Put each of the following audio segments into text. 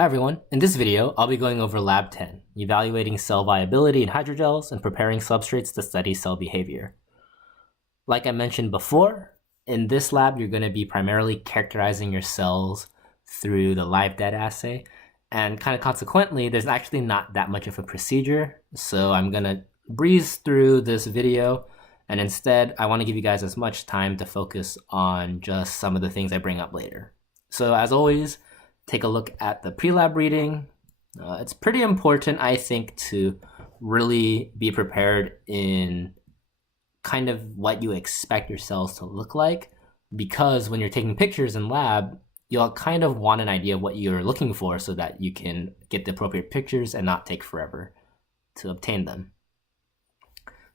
Hi everyone, in this video I'll be going over Lab 10, evaluating cell viability in hydrogels and preparing substrates to study cell behavior. Like I mentioned before, in this lab you're going to be primarily characterizing your cells through the live dead assay, and kind of consequently there's actually not that much of a procedure, so I'm going to breeze through this video, and instead I want to give you guys as much time to focus on just some of the things I bring up later. So as always, take a look at the pre-lab reading. It's pretty important, I think, to really be prepared in kind of what you expect your cells to look like, because when you're taking pictures in lab, you'll kind of want an idea of what you're looking for so that you can get the appropriate pictures and not take forever to obtain them.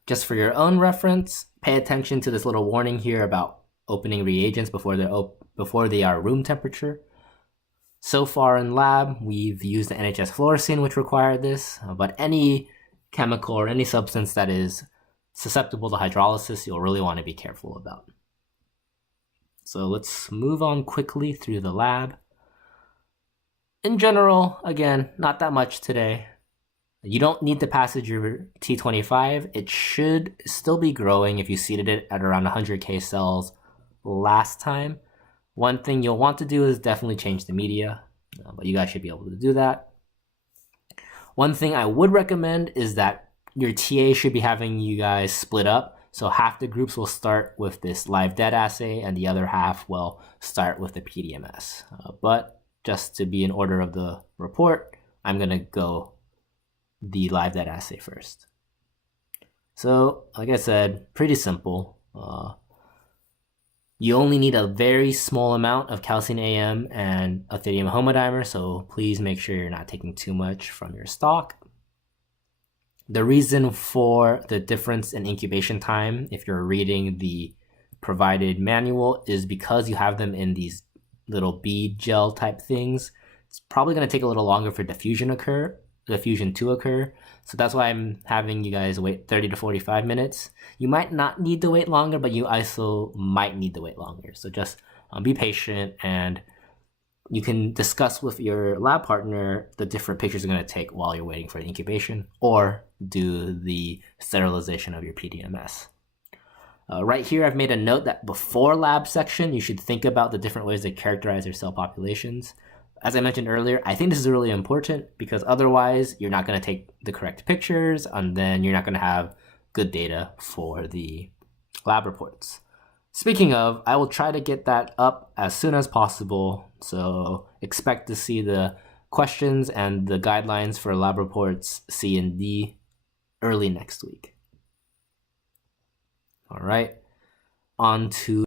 Just for your own reference, pay attention to this little warning here about opening reagents before they are room temperature. So far in lab, we've used the NHS fluorescein, which required this, but any chemical or any substance that is susceptible to hydrolysis, you'll really want to be careful about. So let's move on quickly through the lab. In general, again, not that much today. You don't need to passage your T25. It should still be growing if you seeded it at around 100K cells last time. One thing you'll want to do is definitely change the media, but you guys should be able to do that. One thing I would recommend is that your TA should be having you guys split up. So half the groups will start with this live dead assay and the other half will start with the PDMS. But just to be in order of the report, I'm going to go the live dead assay first. So like I said, pretty simple. You only need a very small amount of calcium AM and ethidium homodimer, so please make sure you're not taking too much from your stock. The reason for the difference in incubation time, if you're reading the provided manual, is because you have them in these little bead gel type things. It's probably going to take a little longer for diffusion to occur. So that's why I'm having you guys wait 30 to 45 minutes. You might not need to wait longer, but you also might need to wait longer. So just be patient, and you can discuss with your lab partner the different pictures you're going to take while you're waiting for the incubation, or do the sterilization of your PDMS. Right here, I've made a note that before lab section, you should think about the different ways to characterize your cell populations. As I mentioned earlier, I think this is really important because otherwise you're not going to take the correct pictures, and then you're not going to have good data for the lab reports. Speaking of, I will try to get that up as soon as possible, so expect to see the questions and the guidelines for lab reports C and D early next week. All right, on to